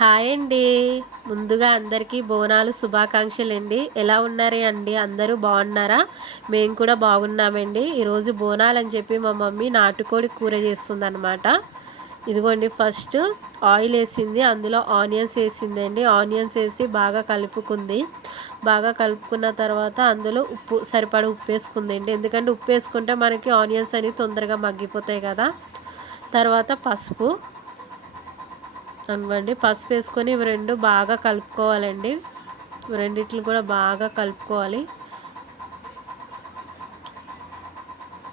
Hi అండి. ముందుగా అందరికీ బోనాలు శుభాకాంక్షలు అండి ఎలా ఉన్నారే అండి? అందరూ బాగున్నారా? మేము కూడా బాగున్నామండి. ఈరోజు బోనాలు అని చెప్పి మా మమ్మీ నాటుకోడి కూర చేస్తుంది అనమాట ఇదిగోండి ఫస్ట్ ఆయిల్ వేసింది అందులో ఆనియన్స్ వేసిందండి. ఆనియన్స్ వేసి బాగా కలుపుకుంది. బాగా కలుపుకున్న తర్వాత అందులో ఉప్పు సరిపడ ఉప్పు వేసుకుందండి. ఎందుకంటే ఉప్పు వేసుకుంటే మనకి ఆనియన్స్ అనేవి తొందరగా మగ్గిపోతాయి కదా. తర్వాత పసుపు అనుకోండి పసుపు వేసుకొని ఇవి రెండు బాగా కలుపుకోవాలండి. రెండిట్లు కూడా బాగా కలుపుకోవాలి.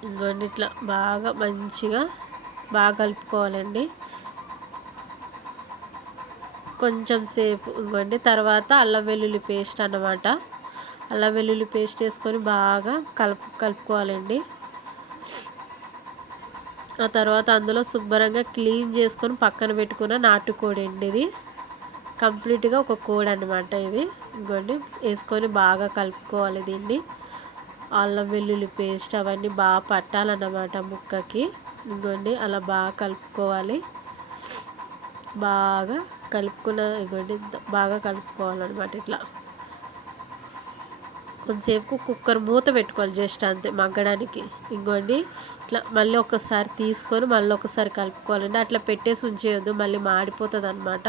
ఇంకోండి ఇట్లా బాగా మంచిగా బాగా కలుపుకోవాలండి. కొంచెం సేపు ఇంకోండి తర్వాత అల్లం వెల్లుల్లి పేస్ట్ అన్నమాట. అల్లం వెల్లుల్లి పేస్ట్ వేసుకొని బాగా కలుపు కలుపుకోవాలండి ఆ తర్వాత అందులో శుభ్రంగా క్లీన్ చేసుకొని పక్కన పెట్టుకున్న నాటుకోడి అండి ఇది. కంప్లీట్గా ఒక కోడి అనమాట ఇది. ఇంకోండి వేసుకొని బాగా కలుపుకోవాలి దీన్ని. అల్లం వెల్లుల్లి పేస్ట్ అవన్నీ బాగా పట్టాలన్నమాట ముక్కకి. ఇంకోండి అలా బాగా కలుపుకోవాలి. బాగా కలుపుకున్న ఇంకోండి బాగా కలుపుకోవాలన్నమాట ఇట్లా. కొంతసేపు కుక్కర్ మూత పెట్టుకోవాలి జస్ట్ అంతే మగ్గడానికి. ఇంకోండి ఇట్లా మళ్ళీ ఒకసారి తీసుకొని మళ్ళీ ఒకసారి కలుపుకోవాలండి. అట్లా పెట్టేసి ఉంచేయద్దు మళ్ళీ మాడిపోతుంది అనమాట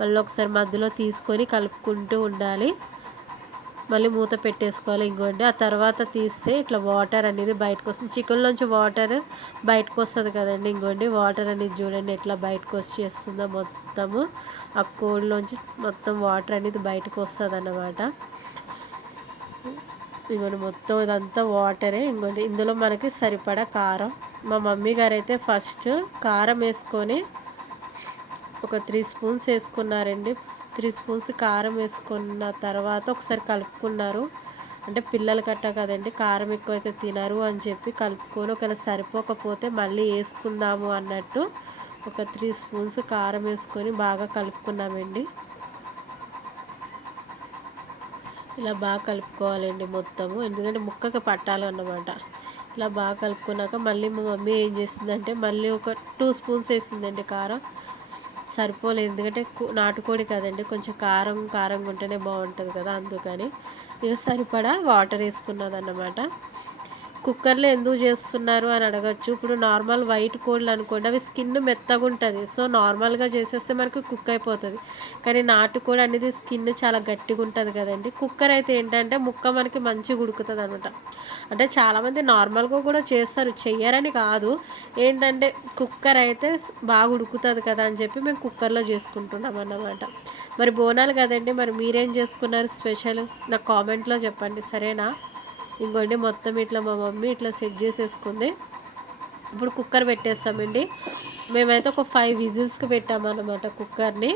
మళ్ళీ ఒకసారి మధ్యలో తీసుకొని కలుపుకుంటూ ఉండాలి. మళ్ళీ మూత పెట్టేసుకోవాలి ఇంకోండి ఆ తర్వాత తీస్తే ఇట్లా వాటర్ అనేది బయటకు వస్తుంది. చికెన్లోంచి వాటర్ బయటకు వస్తుంది కదండి ఇంకోండి వాటర్ అనేది చూడండి ఎట్లా బయటకు వచ్చేస్తుందో మొత్తము. ఆ కోడిలోంచి మొత్తం వాటర్ అనేది బయటకు వస్తుంది అన్నమాట ఇవన్నీ మొత్తం ఇదంతా వాటరే. ఇంకోటి ఇందులో మనకి సరిపడా కారం. మా మమ్మీ గారు అయితే ఫస్ట్ కారం వేసుకొని ఒక త్రీ స్పూన్స్ వేసుకున్నారండి. త్రీ స్పూన్స్ కారం వేసుకున్న తర్వాత ఒకసారి కలుపుకున్నారు. అంటే పిల్లలు కట్ట కదండి కారం ఎక్కువైతే తినరు అని చెప్పి కలుపుకొని ఒకవేళ సరిపోకపోతే మళ్ళీ వేసుకుందాము అన్నట్టు ఒక త్రీ స్పూన్స్ కారం వేసుకొని బాగా కలుపుకున్నామండి. ఇలా బాగా కలుపుకోవాలండి మొత్తము. ఎందుకంటే ముక్కకి పట్టాలన్నమాట ఇలా బాగా కలుపుకున్నాక మళ్ళీ మా మమ్మీ ఏం చేసిందంటే మళ్ళీ ఒక టూ స్పూన్స్ వేసిందండి కారం. సరిపోలేదు ఎందుకంటే నాటుకోడి కదండి కొంచెం కారం కారంగా ఉంటేనే బాగుంటుంది కదా అందుకని. ఇక సరిపడా వాటర్ వేసుకున్నది అన్నమాట కుక్కర్లో ఎందుకు చేస్తున్నారు అని అడగచ్చు. ఇప్పుడు నార్మల్ వైట్ కోళ్ళు అనుకోండి అవి స్కిన్ మెత్తగా ఉంటుంది. సో నార్మల్గా చేసేస్తే మనకు కుక్ అయిపోతుంది. కానీ నాటుకోడి అనేది స్కిన్ చాలా గట్టిగా ఉంటుంది కదండి. కుక్కర్ అయితే ఏంటంటే ముక్క మనకి మంచిగా ఉడుకుతుంది అనమాట. అంటే చాలామంది నార్మల్గా కూడా చేస్తారు చెయ్యరని కాదు. ఏంటంటే కుక్కర్ అయితే బాగా ఉడుకుతుంది కదా అని చెప్పి మేము కుక్కర్లో చేసుకుంటున్నాం అన్నమాట. మరి బోనాలు కదండి మరి మీరేం చేసుకున్నారు స్పెషల్? నాకు కామెంట్లో చెప్పండి సరేనా? ఇంకోండి మొత్తం ఇట్లా మా మమ్మీ ఇట్లా సెట్ చేసేసుకుంది. ఇప్పుడు కుక్కర్ పెట్టేస్తామండి. మేమైతే ఒక ఫైవ్ విజిల్స్కి పెట్టామన్నమాట కుక్కర్ని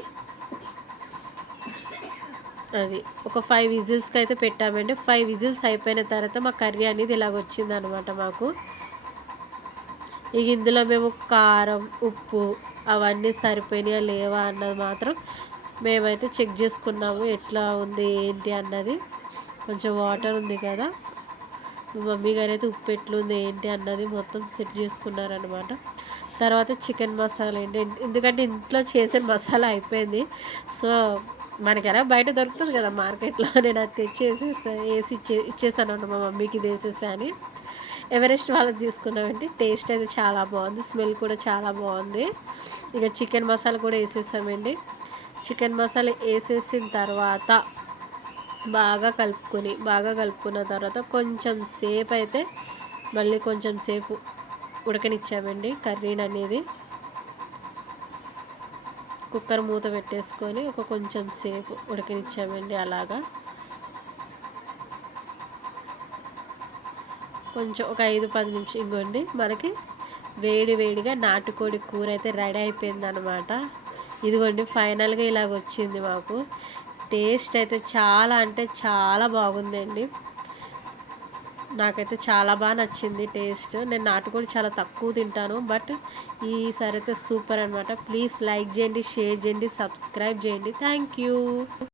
అది ఒక ఫైవ్ విజిల్స్కి అయితే పెట్టామండి. ఫైవ్ విజిల్స్ అయిపోయిన తర్వాత మా కర్రీ అనేది ఇలాగ వచ్చింది అనమాట మాకు. ఇక ఇందులో మేము కారం ఉప్పు అవన్నీ సరిపోయినాయా లేవా అన్నది మాత్రం మేమైతే చెక్ చేసుకున్నాము. ఎట్లా ఉంది ఏంటి అన్నది. కొంచెం వాటర్ ఉంది కదా. మమ్మీ గారు అయితే ఉప్పు ఎట్లుంది ఏంటి అన్నది మొత్తం సెట్ చేసుకున్నారనమాట తర్వాత చికెన్ మసాలా ఏంటి ఎందుకంటే ఇంట్లో చేసే మసాలా అయిపోయింది. సో మనకైనా బయట దొరుకుతుంది కదా మార్కెట్లో. నేను అది తెచ్చేసేసా వేసి ఇచ్చే ఇచ్చేసాను మా మమ్మీకి ఇది అని. ఎవరెస్ట్ వాళ్ళకి తీసుకున్నామంటే టేస్ట్ అయితే చాలా బాగుంది స్మెల్ కూడా చాలా బాగుంది. ఇక చికెన్ మసాలా కూడా వేసేసామండి. చికెన్ మసాలా వేసేసిన తర్వాత బాగా కలుపుకొని బాగా కలుపుకున్న తర్వాత కొంచెం సేపు అయితే మళ్ళీ కొంచెం సేపు ఉడకనిచ్చామండి కర్రీని అనేది కుక్కర్ మూత పెట్టేసుకొని ఒక కొంచెం సేపు ఉడకనిచ్చామండి అలాగా. కొంచెం ఒక ఐదు పది నిమిషం ఇంకోండి మనకి వేడి వేడిగా నాటుకోడి కూర అయితే రెడీ అయిపోయింది అనమాట ఇదిగోండి ఫైనల్గా ఇలాగ వచ్చింది మాకు. టేస్ట్ అయితే చాలా అంటే చాలా బాగుందండి. నాకైతే చాలా బాగా నచ్చింది టేస్ట్. నేను నాటుకోడి చాలా తక్కువ తింటాను బట్ ఈసారి అయితే సూపర్ అనమాట ప్లీజ్ లైక్ చేయండి షేర్ చేయండి సబ్స్క్రైబ్ చేయండి. Thank you.